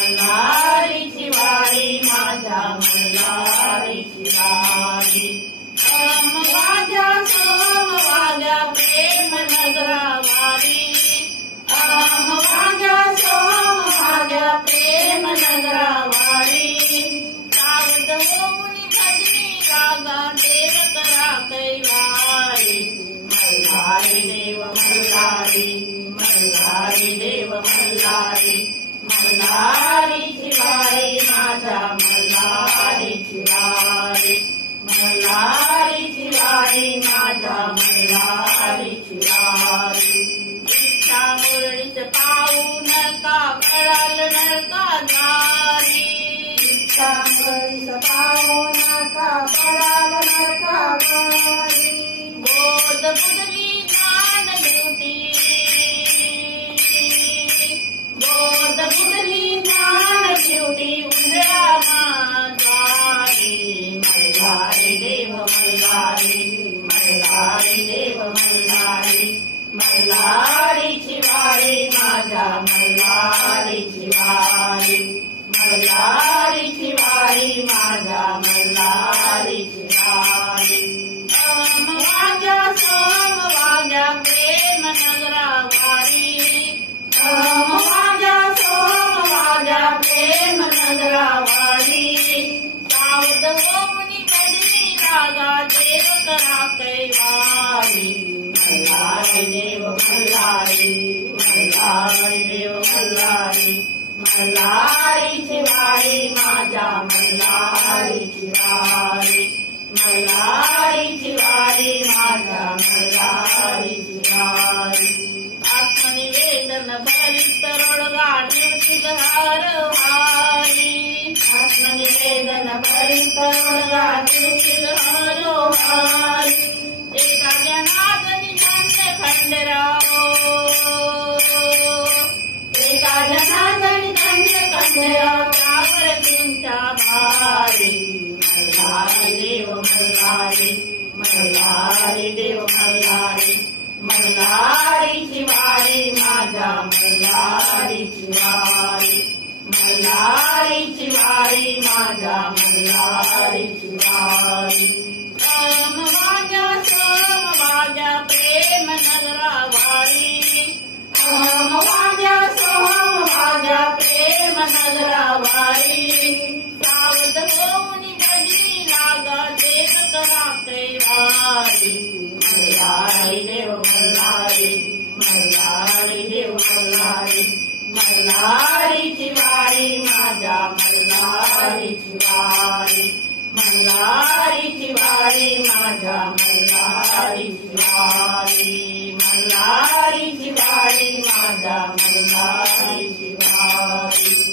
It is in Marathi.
मल्हारीची वारी माझ्या मल्हारीची वारी माझ्या सोमवाऱ्या प्रेम नगरा वारी माझ्या सोमवाऱ्या प्रेम नगरा वारी सावध होऊन भजनी रागा देव करा कैवारी मल्हारी देव मल्हारी मल्हारी देव मल्हारी मल्हारीची वारी माझ्या मल्हारीची वारी मल्हारीची वारी माझ्या मल्हारीची वारी इच्छा मुरळीच पाहू नका पडाल नका दारी इच्छा मुरळीच पाहू नका पडाल नका दारी बोध बुधली ज्ञान ड्युटी बोध बुधली ज्ञान ड्युटी उंदराना द्वारी मल्हारी देव मल्हारी मल्हारी देव मल्हारी मल्हारीची वारी माझ्या मल्हारीची वारी मल्हारीची वारी माझ्या मल्हारीची वारी माझ्या सोमवाऱ्या प्रेम नगरा वारी माझ्या सोमवाऱ्या प्रेम नगरा वारी सावध होऊन भजनी रागा देव करा कैवारी मल्हारी देव मल्हारी मल्हारी देव मल्हारी मल्हारीची वारी माझ्या मल्हारीची वारी मल्हारीची वारी माझ्या मल्हारीची वारी आत्मनिवेदन भरित रोडगा निर्मल हार हारी आत्मनिवेदन भरित रोडगा निर्मल हार हारी एका जनार्दनी धन्य खंडराव एका जनार्दनी धन्य खंडराव त्यावर तुमच्या भारी मल्हारी देव मल्हारी मल्हारी देव मल्हारी मल्हारीची वारी माझ्या मल्हारीची वारी मल्हारीची वारी माझ्या मल्हारीची वारी माझ्या सोमवाऱ्या प्रेम नगरा वारी माझ्या सोमवाऱ्या प्रेम नगरा वारी सावध होऊन भजनी लागा देव करा कैवारी मल्हारी देव मल्हारी मल्हारी देव मल्हारी मल्हारीची वारी माझ्या मल्हारीची वारी मल्हारीची वारी माझ्या मल्हारीची वारी मल्हारीची वारी माझ्या मल्हारीची वारी